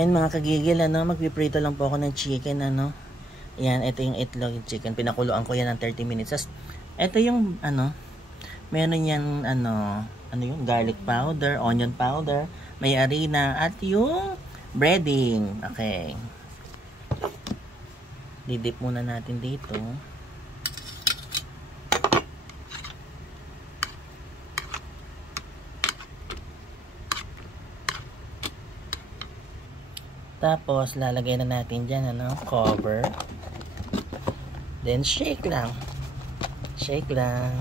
Ayun mga kagigil, magpiprito lang po ako ng chicken, Ayan, ito yung itlog, yung chicken. Pinakuluan ko yan ng 30 minutes. As, ito yung, meron yan, yung garlic powder, onion powder, may harina, at yung breading. Okay. Didip muna natin dito. Tapos, lalagay na natin dyan, cover. Then, shake lang. Shake lang.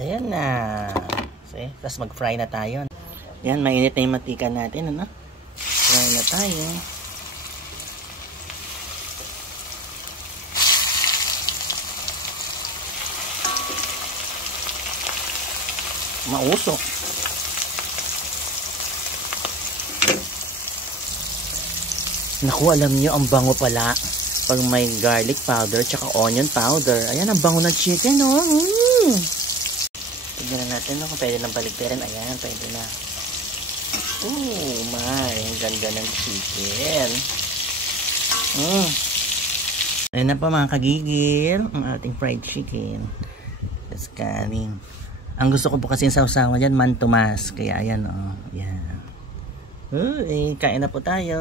Ayan na. See? Tapos, mag-fry na tayo. Yan, mainit na yung matika natin, Fry na tayo. Mausok. Naku, alam nyo, ang bango pala pag may garlic powder tsaka onion powder. Ayan, ang bango ng chicken, Tignan natin, kung pwede lang baligtarin. Ayan, pwede na. Oh my, ang ganda ng chicken. Ayan na po mga kagigil, ang ating fried chicken. Let's kanin. Ang gusto ko po kasi sa usawa dyan, mantumas. Kaya ayan, Yan. Kain na po tayo.